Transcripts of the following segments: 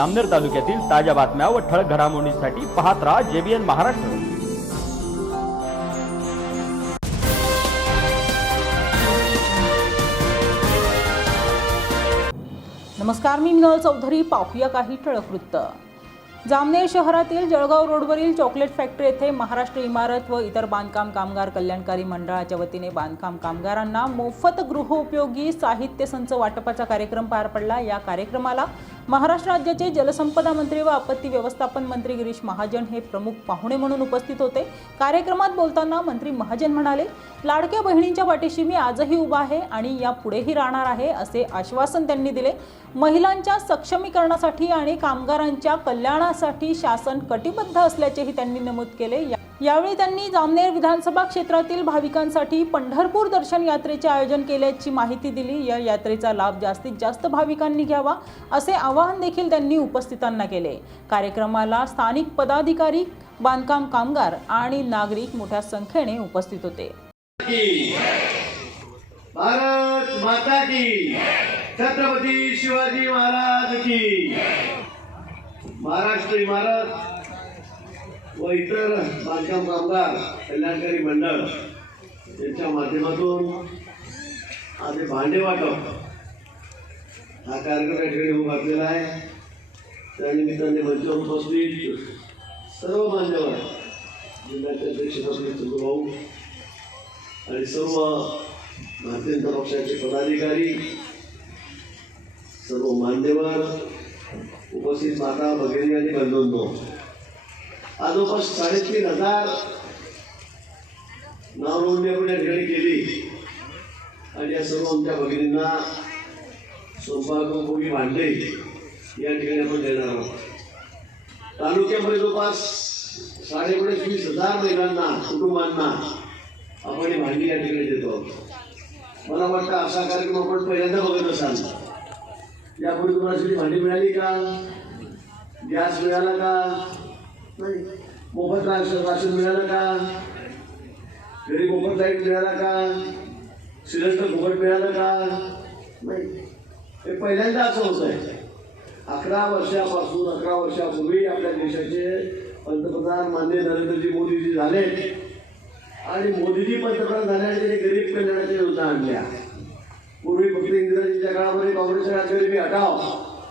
आमनेर तालुक्यातील ताज्या बातम्या व ठळक घडामोडींसाठी पाहत राहा जेबीएन महाराष्ट्र. नमस्कार मी मिनल चौधरी. पाहूया काही ठळक वृत्त. जामनेर शहरातील जळगाव रोडवरील चॉकलेट फॅक्टरी येथे महाराष्ट्र इमारत व इतर बांधकाम कामगार कल्याणकारी मंडळाच्या वतीने बांधकाम कामगारांना मोफत गृहोपयोगी साहित्य संच वाटपाचा कार्यक्रम पार पडला. या कार्यक्रमाला महाराष्ट्र राज्याचे जलसंपदा मंत्री व आपत्ती व्यवस्थापन मंत्री गिरीश महाजन हे प्रमुख पाहुणे म्हणून उपस्थित होते. कार्यक्रमात बोलताना मंत्री महाजन म्हणाले लाडक्या बहिणींच्या पाठीशी मी आजही उभा आहे आणि या पुढेही राहणार आहे असे आश्वासन त्यांनी दिले. महिलांच्या सक्षमीकरणासाठी आणि कामगारांच्या कल्याणासाठी शासन कटिबद्ध असल्याचेही त्यांनी नमूद केले. या- यावेळी त्यांनी जामनेर विधानसभा क्षेत्रातील भाविकांसाठी पंढरपूर दर्शन यात्रेचे आयोजन केल्याची माहिती दिली. या यात्रेचा लाभ जास्तीत जास्त भाविकांनी घ्यावा असे आवाहन देखील त्यांनी उपस्थितांना केले. कार्यक्रमाला स्थानिक पदाधिकारी बांधकाम कामगार आणि नागरिक मोठ्या संख्येने उपस्थित होते. भारत माता की छत्रपती शिवाजी महाराज की. महाराष्ट्र इमारत व इतर बांधकाम कामगार कल्याणकारी मंडळ यांच्या माध्यमातून आज भांडे वाटप हा कार्यक्रम या ठिकाणी होऊन घातलेला आहे. त्यानिमित्ताने मंचावर उपस्थित सर्व मान्यवर जिल्ह्याचे अध्यक्ष तसेच भाऊ आणि सर्व भारतीय जनता पक्षाचे पदाधिकारी सर्व मान्यवर उपस्थित माता भगिनी आणि बंधूंनो. आज जवळपास साडेतीन हजार नाव नोंदणी आपण या ठिकाणी केली आणि या सर्व आमच्या भगिनींना स्वयंपाकोपयोगी भांडे या ठिकाणी आपण देणार आहोत. तालुक्यामध्ये जवळपास साडेपणे वीस हजार महिलांना कुटुंबांना आपण ही भांडी या ठिकाणी देतो आहोत. मला वाटतं असा कार्यक्रम आपण पहिल्यांदा बघत असाल. यापूर्वी तुम्हाला भांडी मिळाली का? गॅस मिळाला का? नाही. मोफत राशन राशन मिळालं का? घरी मोफत लाइट मिळाला का? सिलेंडर फुकट मिळालं का? नाही. हे पहिल्यांदा असं होत आहे. अकरा वर्षापासून अकरा वर्षापूर्वी आपल्या देशाचे पंतप्रधान मान्य नरेंद्रजी मोदीजी झाले. आणि मोदीजी पंतप्रधान झाल्याने गरीब कल्याणाच्या योजना आणल्या. पूर्वी फक्त इंग्रजीच्या काळामध्ये काँग्रेसच्या काळात हटाव.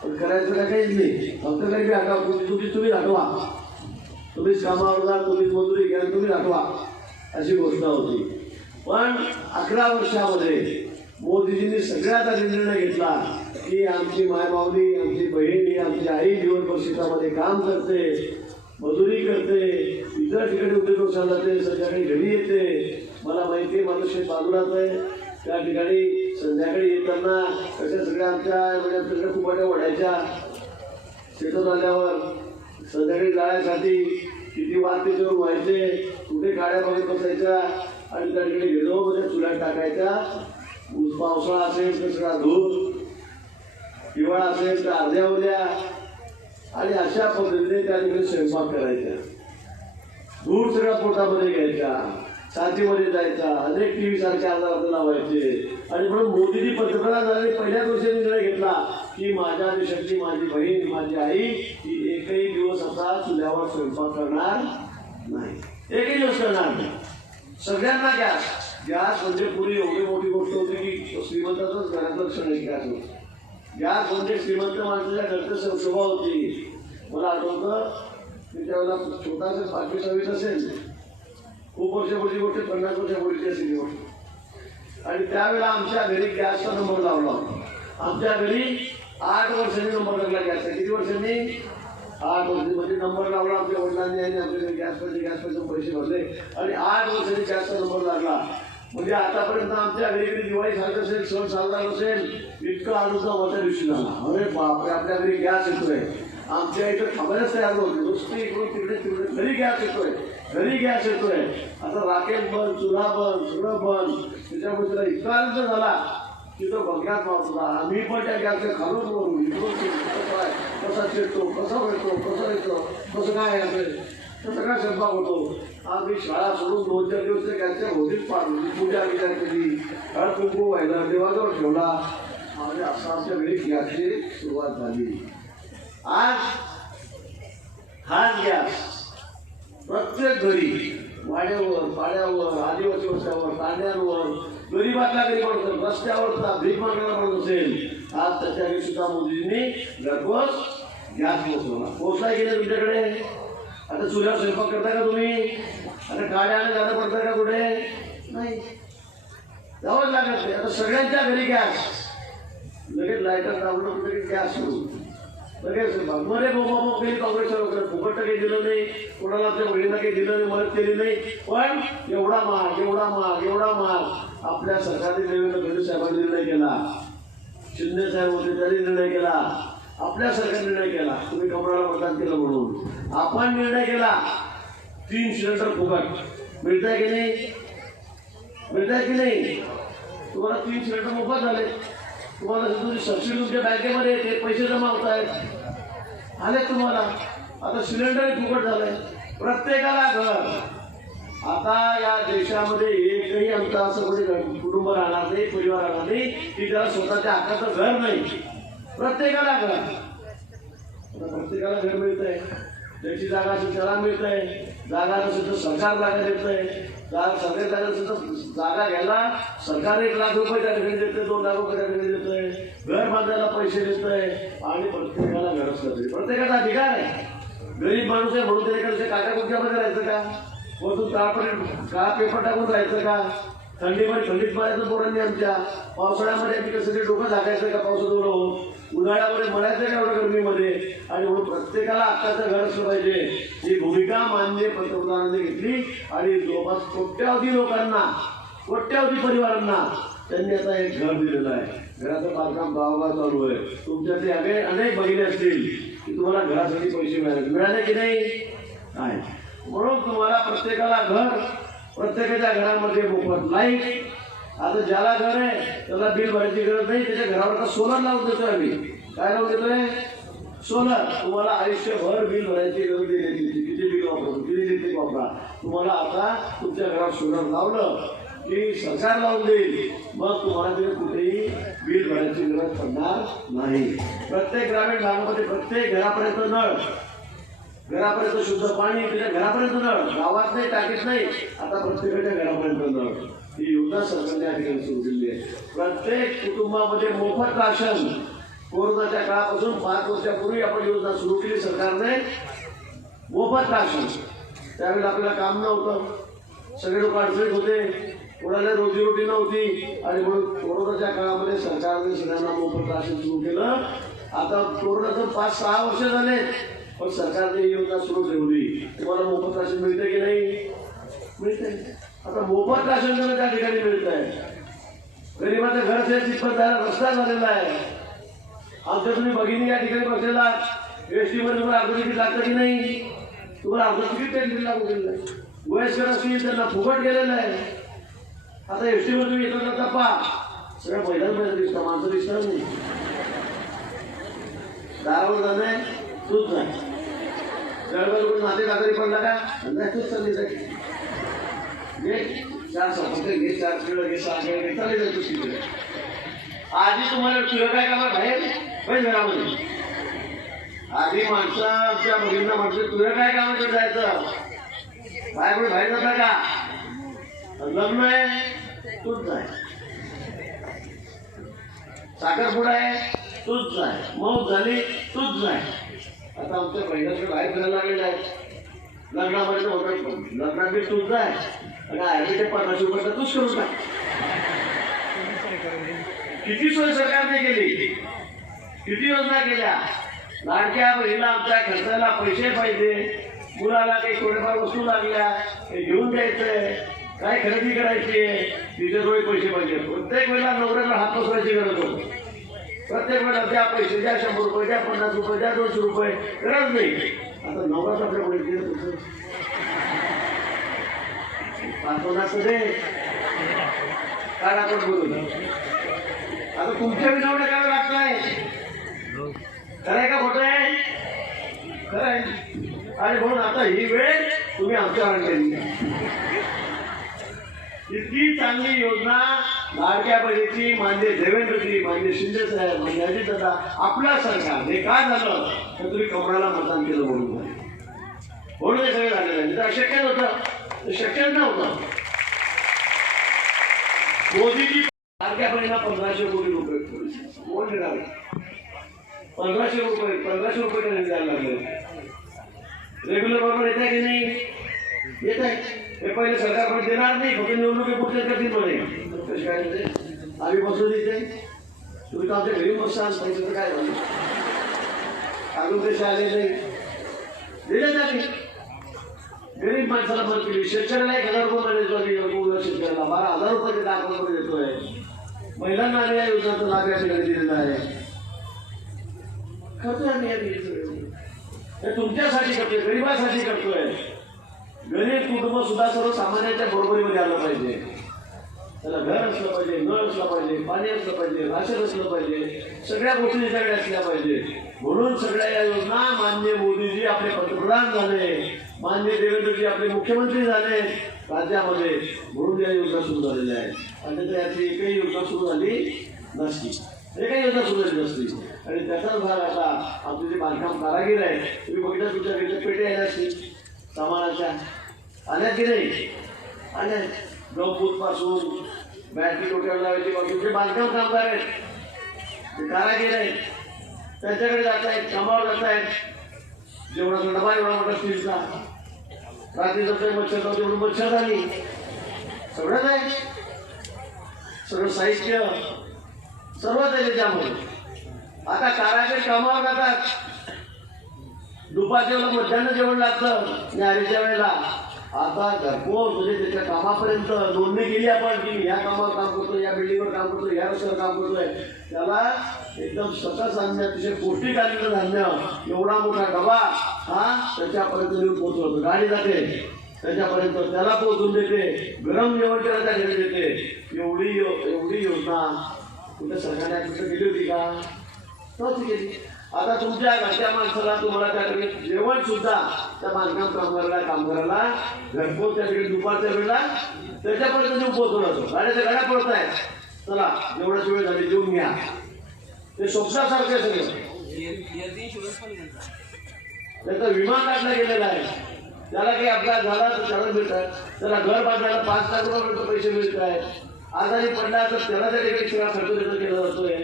पण करायचं काय काहीच नाही. फक्त गरीबी हटाव. तुम्ही तुम्ही तुम्ही हटवा. तुम्हीच कामावर जा तुम्हीच मजुरी घ्या तुम्ही हटवा अशी घोषणा होती. पण अकरा वर्षामध्ये मोदीजींनी सगळ्यात आधी निर्णय घेतला की आमची मायबावली आमची बहिणी आमची आई जीवन परिषदामध्ये काम करते मजुरी करते इतर ठिकाणी उद्योग जाते संध्याकाळी घरी येते. मला माहिती आहे माझं शेत बाजूलाच आहे. त्या ठिकाणी संध्याकाळी येताना कशा सगळ्या आमच्या म्हणजे आमच्याकडे कुपाट्या ओढायच्या. शेतात आल्यावर संध्याकाळी जाण्यासाठी किती वाद त्याच्यावर व्हायचे कुठे गाड्या बघत बसायच्या आणि त्या ठिकाणी गेलो म्हणजे चुल्यात टाकायच्या. ऊस पावसाळा असेल तर सगळा धूर हिवाळा असेल तर अर्ध्या उद्या आणि अशा पद्धतीने त्या ठिकाणी स्वयंपाक करायचा. धूर सगळ्या पोटामध्ये घ्यायचा छातीमध्ये जायचा अनेक टी व्ही सारखे आजार लावायचे. व्हायचे आणि म्हणून मोदीजी पंतप्रधान झाले पहिल्याच वर्षी निर्णय घेतला की माझ्या देशाची माझी बहीण माझी आई ही एकही दिवस असा चुल्यावर स्वयंपाक करणार नाही. एकही दिवस करणार नाही. सगळ्यांना गॅस. गॅस म्हणजे पूर्वी एवढी मोठी गोष्ट होती की श्रीमंताचंच घरात क्षण आहे गॅस होतं. गॅस म्हणजे श्रीमंत माणसाच्या घरचं शोभा होती. मला आठवतं की त्यावेळेला छोटासा पाचवी सव्वीस असेल. खूप वर्षापूर्वी गोष्ट पन्नास वर्षापूर्वीची असेल ही गोष्ट. आणि त्यावेळेला आमच्या घरी गॅसचा नंबर लावला होता. आमच्या घरी आठ वर्षांनी नंबर लागला गॅसचा. किती वर्षांनी? आठ वर्षांनी म्हणजे नंबर लावला आपल्या वडिलांनी आणि आपल्याकडे गॅस पैसे गॅस पैसे पैसे भरले. आणि आठ वर्षांनी गॅसचा नंबर लागला. म्हणजे आतापर्यंत आमच्या घरी दिवाळी सारखं असेल सण साजरा असेल इतकं आनंद माझ्या दिवशी झाला. अरे बापरे आपल्या घरी गॅस येतोय. आमच्या इथं थांबायलाच तयार होते नुसती इकडून तिकडे तिकडे घरी गॅस येतोय. घरी गॅस येतोय. आता राकेश बंद चुला बंद सगळं बंद. त्याच्यामुळे तिला इतका आनंद झाला. तिथं बघण्यात वाचला आम्ही पण त्या गॅसच्या खालून वरून इकडून कसं काय? कसा चिरतो कसा भेटतो कसं येतो? कसं काय असेल तर सगळा स्वयंपाक होतो. आम्ही शाळा सोडून दोन चार दिवस त्या गॅसच्या होतीच पाडली. पूजा विचार केली. हळद कुंकू व्हायला देवाजवळ ठेवला. आणि असं आमच्या घरी गॅसची सुरुवात झाली. आज हाच गॅस. प्रत्येक घरी वाड्यावर पाड्यावर आदिवासी वस्त्यावर तांड्यांवर गरीबातल्या गरीब असेल रस्त्यावरचा भीक मागणारा माणूस असेल आज त्याच्या सुद्धा मोदींनी घरपोच गॅस पोहोचवला पोहोचला गेलं तुमच्याकडे? आता चुल्यावर स्वयंपाक करता का तुम्ही? आता गाड्याने जाणं पडता का कुठे? नाही. जावंच लागत नाही. आता सगळ्यांच्या घरी गॅस. लगेच लायटर दाबलं की लगेच गॅस सुरू. लगेच मध्ये बोंबाबोंब केली काँग्रेसच्या लोकांना फुकट तर काही दिलं नाही कोणाला आपल्या बहिणीला काही दिलं नाही मदत केली नाही. पण एवढा माल एवढा महाग एवढा माल आपल्या सरकारने देवेंद्र फडणवीस साहेबांनी निर्णय केला. शिंदे साहेब होते त्यांनी निर्णय केला. आपल्या सरकारने निर्णय केला. तुम्ही कमळाला मतदान केलं म्हणून. आपण निर्णय केला. तीन सिलेंडर फुकट. मिळताय की नाही? मिळतंय की नाही? तुम्हाला तीन सिलेंडर मोफत झाले. तुम्हाला तुमची सबसिडी तुमच्या बँकेमध्ये येते पैसे जमा होत आहेत. आले तुम्हाला. आता सिलेंडर फुकट झालंय. प्रत्येकाला घर. आता या देशामध्ये एकही आमचा असं म्हणजे कोणी कुटुंब राहणार नाही परिवार राहणार नाही. की त्याला स्वतःच्या हक्काचं घर नाही. प्रत्येकाला घर. प्रत्येकाला घर मिळत आहे ज्याची जागा असेल त्याला आहे जागा नसेल तर सरकार जागा देत आहे सरकारी जागा असेल तर जागा घ्यायला सरकार एक लाख रुपये त्या ठिकाणी देते दोन लाख रुपये त्या ठिकाणी देतंय घर बांधायला पैसे देतंय आणि प्रत्येकाला घर असतं प्रत्येकाचा अधिकार आहे. गरीब माणूस आहे म्हणून त्याच्याकडे काका कुठच्यामध्ये राहायचं का? वरतून काळपट काळा पेपर टाकून राहायचं का? थंडीमध्ये थंडीत मारायचं पोरांनी आमच्या. पावसाळ्यामध्ये आम्ही कसं ते डोकं झाकायचं का? पावसाचं होऊन. उन्हाळ्यामध्ये मरायचं का एवढं गर्मीमध्ये? आणि म्हणून प्रत्येकाला आत्ताचं घर असलं पाहिजे. ही भूमिका मान्य पंतप्रधानांनी घेतली. आणि जवळपास कोट्यावधी लोकांना कोट्यावधी परिवारांना त्यांनी आता एक घर दिलेलं आहे. घराचं बांधकाम गावागाव चालू आहे. तुमच्यातले अगे अनेक बहिणी असतील की तुम्हाला घरासाठी पैसे मिळाले. मिळाले की नाही? नाही. म्हणून तुम्हाला प्रत्येकाला घर प्रत्येकाच्या घरामध्ये मोफत लाइट आता ज्याला घर आहे त्याला बिल भरायची गरज नाही त्याच्या घरावर आता सोलर लावून देतोय आम्ही. काय लावून देतोय? सोलर तुम्हाला आयुष्यभर बिल भरायची गरज नाही किती बिल वापरतो किती इलेक्ट्रिक वापरा. तुम्हाला आता तुमच्या घरात सोलर लावलं की सरकार लावून देईल. मग तुम्हाला तिथे कुठेही बिल भरायची गरज पडणार नाही. प्रत्येक ग्रामीण भागामध्ये प्रत्येक घरापर्यंत नळ. घरापर्यंत शुद्ध पाणी त्याच्या घरापर्यंत नळ. गावात नाही टाकीत नाही. आता प्रत्येकाच्या घरापर्यंत नळ. ही योजना सरकारने या ठिकाणी सुरू केली आहे. प्रत्येक कुटुंबामध्ये मोफत राशन कोरोनाच्या काळापासून पाच वर्षापूर्वी आपण योजना सुरू केली सरकारने. मोफत राशन. त्यावेळेला आपल्याला काम नव्हतं. सगळे लोक अडचणीत होते. कोणाला रोजीरोटी नव्हती. आणि म्हणून कोरोनाच्या काळामध्ये सरकारने सगळ्यांना मोफत राशन सुरू केलं. आता कोरोनाचं पाच सहा वर्ष झाले पण सरकारने ही योजना सुरू ठेवली. तुम्हाला मोफत राशन मिळते की नाही? मिळते. आता मोफत राशन त्यांना त्या ठिकाणी मिळत आहे गरिबाचं घर असेल तिथपर्यंत जायला रस्ता झालेला आहे. आमच्या तुम्ही भगिनी या ठिकाणी बसलेला एस टी मध्ये तुम्हाला अर्ध तिकीट लागतं की नाही? तुम्हाला अर्ध तिकीट त्यांनी लागू केलेलं आहे. वयस्कर असतील त्यांना फुकट गेलेलं आहे. आता एस टी मध्ये तुम्ही येतो ना पा सगळ्या महिलांना महिला दिसतात माणसं दिसणार नाही. दारावर जाणं आहे तूच नाही जळगाव नाते कातरी पडला का? नाही तूच चालली जाईल चार सपोटे घे चार किलो घे सहा किलो घे चालली जाईल तिकडे आधी तुम्हाला तुला काय का बाहेर? बाहेर घरामध्ये. आधी माणसाच्या मुलींना म्हटलं तुला काय कामाचं जायचं? बाहेर कुठे बाहेर जाता का? लग्न आहे तूच जाय. साखरपुडा आहे तूच जाय. मौत झाली तूच जाय. आता आमच्या बहिणाकडे बाहेर फिरायला लागलेलं आहे. लग्नामध्ये तर होतं लग्नात बी तूच जाय. आणि ते पन्नास रुपये तूच करून टाक. किती सोय सरकारने केली? किती योजना केल्या? लाडक्या बहिणीला आमच्या खर्चाला पैसे पाहिजे. मुलाला काही थोडेफार वस्तू लागल्या ते घेऊन द्यायचंय काय खरेदी करायची आहे? तिथे थोडे पैसे पाहिजे. प्रत्येक वेळेला नवऱ्याला हात बसवायची गरज होती. प्रत्येक वेळेला द्या पैसे द्या शंभर रुपये द्या पन्नास रुपये द्या दोनशे रुपये. गरज नाही. आता नवराच आपल्याकडे दे काय आपण बोलू? आता तुमच्या विनवण्या काय लागताय खरं आहे का खोटं आहे? खरं आहे. आणि म्हणून आता ही वेळ तुम्ही आमच्या आणलेली इतकी चांगली योजना लाडक्या बहिणीची मान्य देवेंद्रजी मान्य शिंदे साहेब मान्य अजित दादा आपल्या सरकार हे काय झालं? तर तुम्ही कमराला मतदान केलं म्हणून. म्हणून हे सगळं झालेलं आहे. तर अशक्य होतं. शक्य नव्हतं मोदीजी सारख्या पहिला पंधराशे कोटी रुपये कोण देणार पंधराशे रुपये पंधराशे रुपये त्यांनी द्यायला लागले. रेग्युलर बरोबर येत आहे की नाही? येत आहे. हे पहिले सरकार पण देणार नाही फक्त निवडणुकीपुरते करतील म्हणे. कशी काय म्हणजे आम्ही बसून येते तुम्ही तर आमच्या घरी बसाल पैसे काय झालं? अजून पैसे आले नाही. दिले जाते गरीब माणसाला मदत केली. शेतकऱ्याला एक हजार रुपये मध्ये जोडली शेतकऱ्याला. बारा हजार रुपये ते देतोय. महिलांना आम्ही या योजनेचा लाभ या ठिकाणी दिलेला आहे. करतोय तुमच्यासाठी करतोय गरिबासाठी करतोय. गरीब कुटुंब सुद्धा सर्वसामान्यांच्या बरोबरीमध्ये आलं पाहिजे. त्याला घर असलं पाहिजे नळ असलं पाहिजे पाणी असलं पाहिजे राशन असलं पाहिजे सगळ्या गोष्टी त्याच्याकडे असल्या पाहिजे. म्हणून सगळ्या या योजना मान्य मोदीजी आपले पंतप्रधान झाले. मान्य देवेंद्रजी आपले मुख्यमंत्री झाले राज्यामध्ये. म्हणून या योजना सुरू झालेल्या आहेत. आणि त्याची एकही योजना सुरू झाली नसती. एकही योजना सुरू झाली नसती. आणि त्याचाच भाग आता आमचे जे बांधकाम कारागीर आहे तुम्ही बघितलं तुमच्या घरच्या पेट्या यायला असतील सामानाच्या. आल्या की नाही? आल्या गहू बॅटरी डोक्यावर लावायची पासून जे बांधकाम कामगार आहेत ते कारागीर आहेत. त्यांच्याकडे जात आहेत कामावर जात आहेत. जेवणाचा डबा एवढा मोठा स्टीलचा. रात्री जातोय मच्छर जातो तेवढं मच्छर झाली. सगळंच आहे सगळं साहित्य. सर्वच आहे त्यामुळे आता कारागीर कामावर जातात. दुपारच्या वेळेला मध्यान्ह जेवण लागतं. न्यारीच्या वेळेला. आता घरपोच म्हणजे त्याच्या कामापर्यंत नोंदणी केली आपण की या कामावर काम करतो या बिल्डिंगवर काम करतो या रस्त्यावर काम करतोय. त्याला एकदम स्वतः धान्य अतिशय पौष्टिक आलेलं धान्य एवढा मोठा डबा हा? त्याच्यापर्यंत येऊन पोहोचवतो. गाडी जाते. त्याच्यापर्यंत त्याला पोहोचून देते. गरम जेवण त्याला त्या घरी देते. एवढी यो- एवढी योजना. कुठे सरकारने कुठं केली होती का? नव्हती केली. आता तुमच्या घरच्या माणसाला तुम्हाला त्या ठिकाणी जेवण सुद्धा त्या बांधकाम कामगाराला कामगाराला घरपोच त्या ठिकाणी दुपारच्या वेळेला त्याच्यापर्यंत नेऊन पोहोचवला जातो. गाड्याच्या गाड्या पडत आहेत. चला जेवणाची वेळ झाली जेवून घ्या. ते स्वप्नासारखं सगळे. त्याचा विमा काढला गेलेला आहे. त्याला काही अपघात झाला तर त्याला मिळतात त्याला घर बांधायला पाच लाख रुपये पैसे मिळत आहेत. आजारी पडला तर त्याला त्या ठिकाणी शिवाय खर्च त्याचा केला जातोय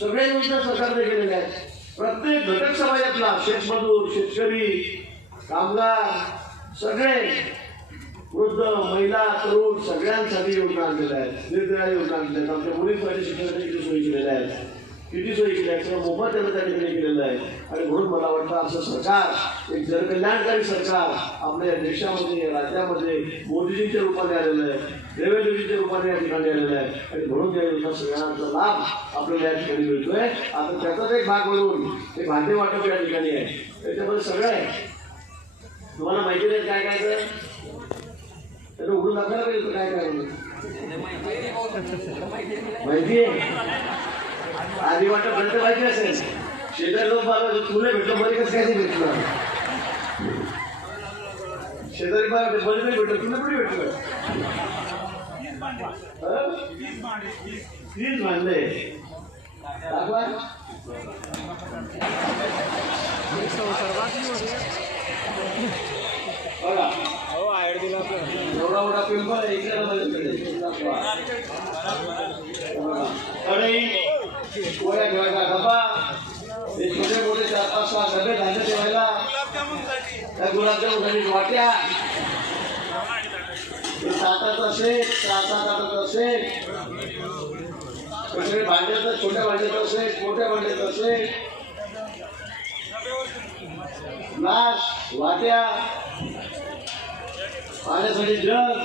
सगळ्या योजना सरकारने केलेल्या आहेत. प्रत्येक घटक समाजातला शेतमजूर शेतकरी कामगार सगळे वृद्ध महिला तरुण सगळ्यांसाठी योजना आणलेल्या आहेत. निरनिराळ्या योजना आणलेल्या आहेत. आमच्या मुलींसाठी शिक्षणासाठी सोयी केलेल्या आहेत. किती सोयी केल्या? मोफत त्यांना त्या ठिकाणी केलेलं आहे. आणि म्हणून मला वाटतं असं सरकार एक जनकल्याणकारी सरकार आपल्या या देशामध्ये राज्यामध्ये मोदीजींच्या रूपाने आलेलं आहे देवेंद्रजींच्या रूपाने या ठिकाणी आलेलं आहे. आणि म्हणून या योजना सगळ्यांचा लाभ आपल्याला या ठिकाणी मिळतोय. आता त्याचाच एक भाग म्हणून हे भांडे वाटप या ठिकाणी आहे. त्याच्यामध्ये सगळं आहे. तुम्हाला माहिती नाही काय काय तर त्याला उघडून दाखवायला पाहिजे काय काय माहिती आहे? आधी वाटत भेटलं पाहिजे असेल. शेजारी लोक बाबा तुला भेटलं बरे कसं काय नाही भेटलं? शेजारी बाबा बरे नाही भेटलं तुला कुठे भेटलं? तीच मांडले दाखवा. बघा. एवढा मोठा पिंपळ इकडे माझ्याकडे पोळ्या ठेवायचा डबा हे? छोटे मोठे चार पाच सहा डबे धान्य ठेवायला त्या गुलाबजामुन वाट्या सातात असेल सेट सात सात असेल सेट सगळे भांड्याचं छोट्या भांड्यात असेल मोठ्या भांड्यात असेल नाश वाट्या पाण्यासाठी जग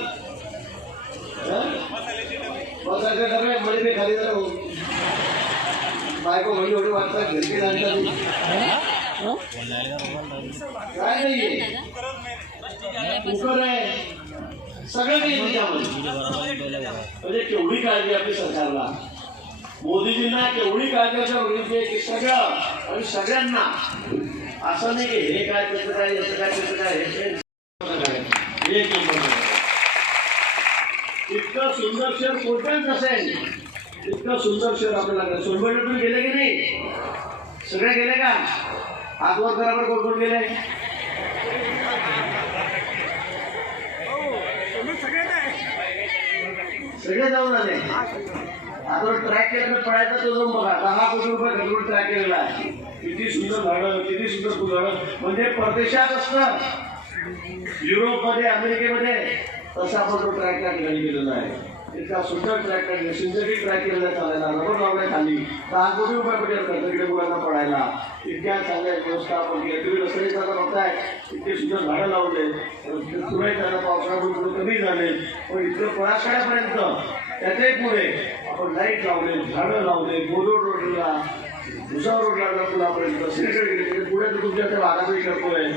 बसायचे डबे मध्ये मी खाली जरा बायको म्हणजे एवढी वाटतात घरची आणतात काय नाही. कुकर आहे सगळं काही म्हणजे केवढी काळजी आपली सरकारला? मोदीजींना केवढी काळजी असं बघितली आहे की सगळं आणि सगळ्यांना. असं नाही की हे काय त्याचं काय याचं काय त्याचं काय हे काय, एक इतकं सुंदर शहर कोणत्याच असेल? इतकं सुंदर शहर आपल्याला लागलं. गेले की नाही? सगळे गेले का? आजवर बरोबर कोण कोण गेले? सगळे जाऊन आले. आता ट्रॅक केला तर पडायचा तो जाऊन बघा. दहा कोटी रुपये खर्चून ट्रॅक केलेला आहे. किती सुंदर झाडं किती सुंदर फुलझाडं. म्हणजे परदेशात असतं. युरोपमध्ये अमेरिकेमध्ये तसा आपण तो ट्रॅक त्या ठिकाणी केलेला आहे. एका सुंदर ट्रॅक केलेला सिंथेटिक ट्रॅक केलेला चालायला रबर लावण्यात खाली दहा कोटी रुपये पडेल खर्च इकडे मुलांना पडायला इतक्या चांगल्या व्यवस्था आपण केल्या तुम्ही रस्त्याने जाता बघताय इतके सुंदर झाडं लावले. तुरळक त्यांना पावसाळ्यामुळे थोडं कमी झाले. पण इतकं पळाशाळ्यापर्यंत त्याच्याही पुढे आपण लाइट लावले झाडं लावले बोलोड रोडला भुसावर रोडला पुलापर्यंत सिलेक्टेड गेले. पुढे तर तुमच्या त्या भागातही करतोय.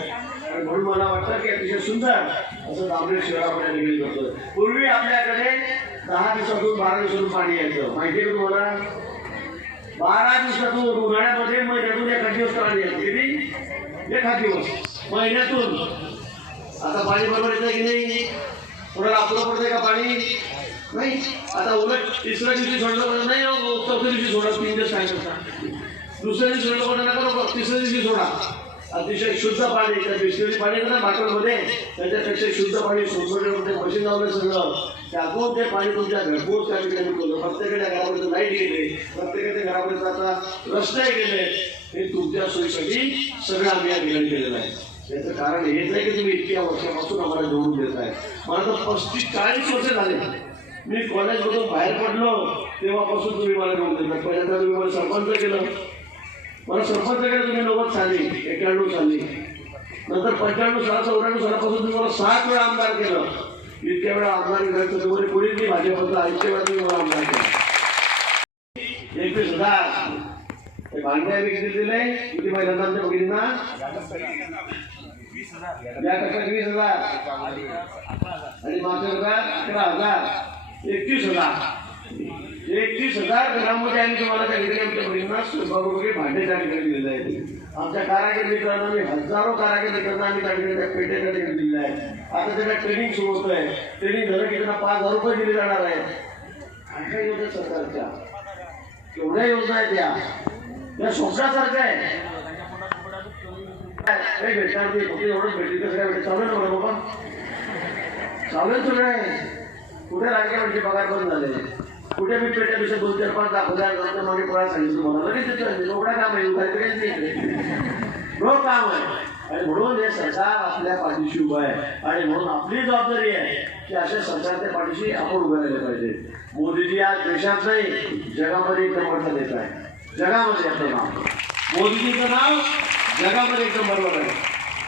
आणि म्हणून मला वाटतं की अतिशय सुंदर असं दामरे शहरामध्ये निघली करतोय पूर्वी आपल्याकडे दहा दिवसातून बारा दिवसातून पाणी यायचं. माहिती आहे का तुम्हाला? बारा दिवसातून उन्हाळ्यामध्ये महिन्यातून एखाद दिवस पाणी यायचं. किती? एखाद दिवस. महिन्यातून. आता पाणी बरोबर येतं की नाही? कोणाला आपलं पडतंय का पाणी? नाही. आता उलट तिसऱ्या दिवशी सोडलं नाही चौथ्या दिवशी सोडा तीन दिवस काय करता? दुसऱ्या दिवशी सोडलं पाहिजे नका नको तिसऱ्या दिवशी सोडा. अतिशय शुद्ध पाणी त्या बिस्लरी पाणी येतं ना बाटलमध्ये. त्याच्यापेक्षा शुद्ध पाणी सोडवण्यामध्ये मशीन लावलं सगळं. त्यातून ते पाणी तुमच्या घरपोच त्या ठिकाणी पोहोचलं प्रत्येकाच्या घरापर्यंत लाइट गेले प्रत्येकाच्या घरापर्यंत आता रस्ते गेले. हे तुमच्या सोयीसाठी सगळं आम्ही या ठिकाणी केलेलं आहे. याचं कारण हेच आहे की तुम्ही इतक्या वर्षापासून आम्हाला जोडून देत आहे मला तर पस्तीस चाळीस वर्ष झाले. मी कॉलेजमधून बाहेर पडलो तेव्हापासून तुम्ही मला जोडून देतात पहिल्यांदा तुम्ही मला सरपंच केलं. मला सरपंच केलं तुम्ही नव्वद साली एक्क्याण्णव साली. नंतर पंच्याण्णव सहा चौऱ्याण्णव सालापासून तुम्ही मला सात वेळा आमदार केलं. इतक्या वेळा आमदार करायचं तुम्हाला कोणीच नाही भाजपचा इतक्या वेळा तुम्ही मला आमदार केलं एकवीस हजार. हे भांडे आम्ही किती दिले? किती महिन्यांना आमच्या बहिणींना या टप्प्यात वीस हजार. आणि मागच्या अकरा हजार. एकतीस हजार. एकतीस हजार घरामध्ये आम्ही तुम्हाला त्या ठिकाणी आमच्या बहिणींना स्वयंपाकयोग्य भांडे त्या ठिकाणी दिलेले आहेत. आमच्या कारागीर मित्रांना आम्ही हजारो कारागीर मित्रांना आम्ही त्या ठिकाणी त्या पेटे ठिकाणी आहे आता त्यांना ट्रेनिंग सुरू होत आहे. ट्रेनिंग झालं की त्यांना पाच हजार रुपये दिले जाणार आहेत. अशा योजना सरकारच्या. केवढ्या योजना आहेत त्या? त्या स्वप्नासारख्या आहे काही भेटणार नाही फक्त एवढंच भेटली तर काय भेटत? चालेल बरं बाबा? चालेल सगळं कुठे लागले म्हणजे पगार बंद झाले? कुठे मी पेट्या दिवसात दोन चार पाच दाखवल्या नंतर मागे पळा सांगितलं मला लगेच तिथे म्हणजे एवढा काम आहे काही काहीच नाही रोज काम आहे. आणि म्हणून हे सरकार आपल्या पाठीशी उभं आहे. आणि म्हणून आपली जबाबदारी आहे की अशा सरकारच्या पाठीशी आपण उभं राहिलं पाहिजे. मोदीजी आज देशात नाही जगामध्ये एकदम मोठं देत आहे. जगामध्ये आपलं नाव. मोदीजीचं नाव जगामध्ये एकदम बरोबर आहे.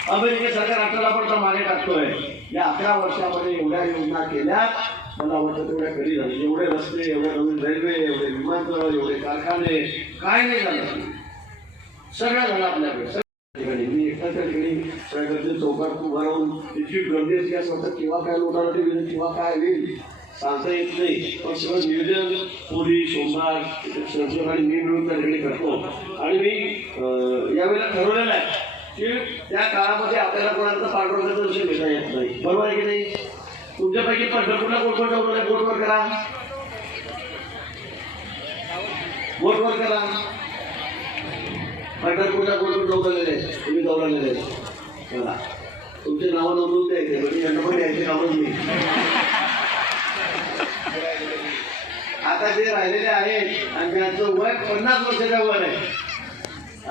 अमेरिके सरकार आपल्याला पण तर मागे टाकतोय. या अकरा वर्षामध्ये एवढ्या योजना केल्या मला वाटतं तेवढ्या कधी झाले. एवढे रस्ते एवढे नवीन रेल्वे एवढे विमानतळ एवढे कारखाने काय नाही झालं. सगळं झालं आपल्याकडे. सगळ्या ठिकाणी. मी एकटा ठिकाणी सगळ्या चौकात उभा राहून इतकी गर्दी असते. असं वाटतं केव्हा काय लोटांना होईल किंवा काय होईल. सांगता येत नाही. पण सगळं नियोजन पोलीस सोमवार संसद मी मिळून त्या ठिकाणी करतो. आणि मी यावेळेला ठरवलेलं आहे की त्या काळामध्ये आपल्याला कोणाचा पांडुरंगाचा विषय घेता येत नाही. बरोबर आहे की नाही? तुमच्यापैकी पंढरपूरला कोण कोण ठरवलं आहे करा. बोटवर करा. पंढरपूरला कोण कोण ठरवलेले तुम्ही दौडलेले चला. तुमचे नावं नोंदवून द्यायचे. म्हणजे यांना पण द्यायचे नावं मी आता जे राहिलेले आहेत आणि त्यांचं वय पन्नास वर्षाच्या वर आहे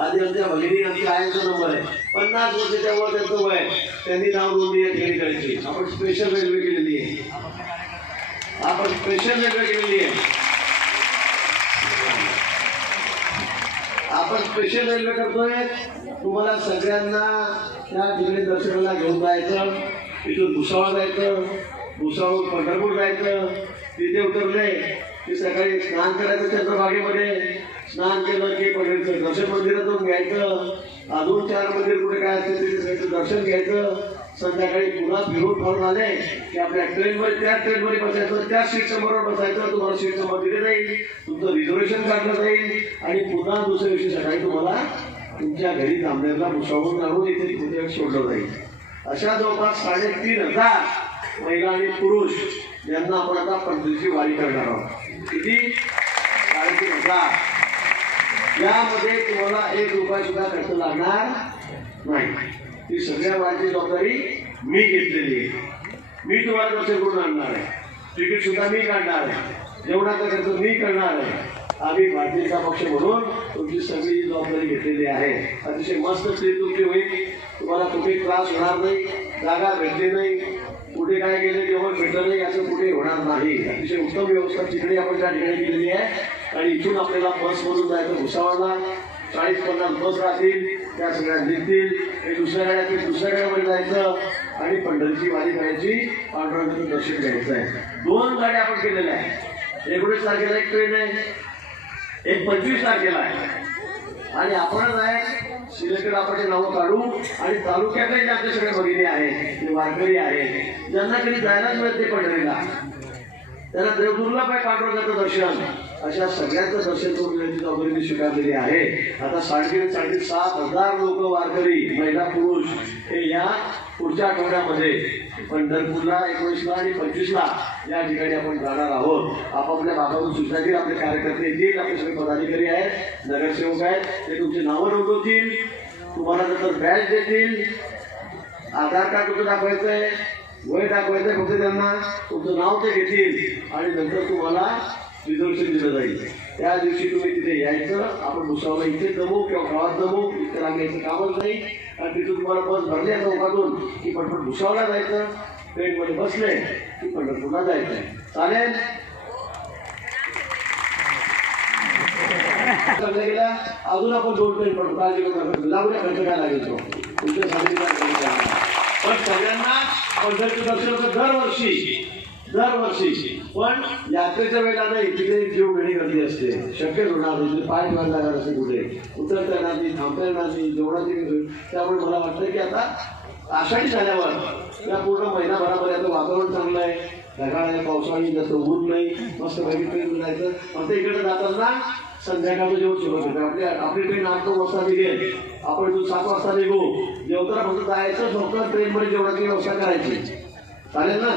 आधी आमच्या भगिनी आमच्या आयांचा नंबर आहे. पन्नास वर्षाच्या वर त्यांचं वय त्यांनी नाव नोंदणी या ठिकाणी करायची आपण स्पेशल रेल्वे केलेली आहे. आपण स्पेशल रेल्वे केलेली आहे. आपण स्पेशल रेल्वे करतोय. तुम्हाला सगळ्यांना त्या ठिकाणी दर्शनाला घेऊन जायचं. इथून भुसावळ जायचं. भुसावळ पंढरपूर जायचं. तिथे उतरले. ते सकाळी स्नान करायचं चंद्रभागेमध्ये स्नान केलं की पर्यंत दर्शन मंदिरातून घ्यायचं. अजून चार मंदिर कुठे काय असते तिथे दर्शन घ्यायचं. संध्याकाळी पुन्हा फिरून फारून आले की आपल्या ट्रेनमध्ये त्या ट्रेनमध्ये बसायचं त्या सीट समोर बसायचं तुम्हाला सीट समोर दिले जाईल. तुमचं रिझर्वेशन काढलं जाईल. आणि पुन्हा दुसऱ्या दिवशी सकाळी तुम्हाला तुमच्या घरी थांबण्याला मुसावून आणून इथे तिथे सोडलं जाईल. अशा जवळपास साडेतीन हजार महिला आणि पुरुष यांना आपण आता पंचवीसची वारी करणार आहोत. किती? साडेतीन हजार. यामध्ये तुम्हाला एक रुपया सुद्धा खर्च लागणार नाही. ती सगळ्या वारीची जबाबदारी मी घेतलेली आहे. मी तुम्हाला दर्शन करून आणणार आहे? तिकीट सुद्धा मी काढणार आहे. जेवणाचा खर्च मी करणार आहे. आम्ही भारतीय जनता पक्ष म्हणून तुमची सगळी जबाबदारी घेतलेली आहे. अतिशय मस्त स्त्री तुमची होईल. तुम्हाला कुठे त्रास होणार नाही जागा भेटली नाही कुठे काय गेले जेवण भेटलं नाही असं कुठे होणार नाही. अतिशय उत्तम व्यवस्था तिकडे आपण त्या ठिकाणी केलेली आहे. आणि इथून आपल्याला बसमधून जायचं भुसावळला. चाळीस पन्नास बस राहतील त्या सगळ्या निघतील. हे दुसऱ्या गाड्यात दुसऱ्या गाड्यामध्ये जायचं. आणि पंढरीची वारी करायची पांडुरंगाचं दर्शन घ्यायचं आहे. दोन गाड्या आपण केलेल्या आहेत. एकोणीस तारखेला एक ट्रेन आहे. एक पंचवीस तारखेला आहे. आणि आपणच आहे सिलेक्टेड आपण नाव काढू आणि तालुक्यातले जे आपले सगळे भगिनी आहेत ते वारकरी आहेत ज्यांना कधी जायलाच मिळत ते पंढरीला त्यांना देव पाय पाठवण्याचं दर्शन अशा सगळ्यांचं दर्शन करून घेण्याची जबाबदारी मी स्वीकारलेली आहे. आता साडेतीन साडेतीन सात हजार लोक वारकरी महिला पुरुष हे या पुढच्या आठवड्यामध्ये पंढरपूरला एकोणीसला आणि पंचवीसला या ठिकाणी आपण जाणार आहोत. आपापल्या भागातून सूचना देईल आपले कार्यकर्ते येतील आपले सगळे पदाधिकारी आहेत नगरसेवक आहेत ते तुमची नावं नोंदवतील तुम्हाला नंतर बॅच देतील. आधार कार्ड तुमचं दाखवायचं आहे वय दाखवायचं आहे फक्त त्यांना. तुमचं नाव ते घेतील आणि नंतर तुम्हाला रिझर्वेशन दिलं जाईल. त्या दिवशी तुम्ही तिथे यायचं. आपण दुसऱ्याला इथे जमू किंवा गावात जमू. इथे लागण्याचं कामच नाही. आणि तिथून तुम्हाला बस भरली आहे चौकातून. की पटपट भुसावला जायचं. ट्रेनमध्ये बसले की पंढरपूरला जायचं. चालेल? गेला अजून आपण दोन ट्रेन पडतो काळजी करू नका. लागूया खर्च काय लागेल तो. तुमच्या पण सगळ्यांना पंढरपूर दर्शनाचं दरवर्षी. दरवर्षी पण यात्रेच्या वेळेला नाही तिथे जीव घेणी गर्दी असते. शक्य होणार नाही. पाय ठेवायला लागणार असते कुठे. उतरता येणार नाही थांबता येणार नाही जेवणाची काही त्यामुळे मला वाटतं की आता आषाढी झाल्यावर या पूर्ण महिनाभरामध्ये आता वातावरण चांगलं आहे. ढगाळ आहे पावसाळी जास्त ऊन नाही मस्त पैकी ट्रेन जायचं. मग ते इकडे जाताना संध्याकाळचं जेवण सुरू होतं. आपली आपली ट्रेन आठ नऊ वाजता निघेल. आपण इथून सात वाजता निघू. जेवताना फक्त जायचं फक्त ट्रेनमध्ये जेवणाची व्यवस्था करायची. चालेल ना?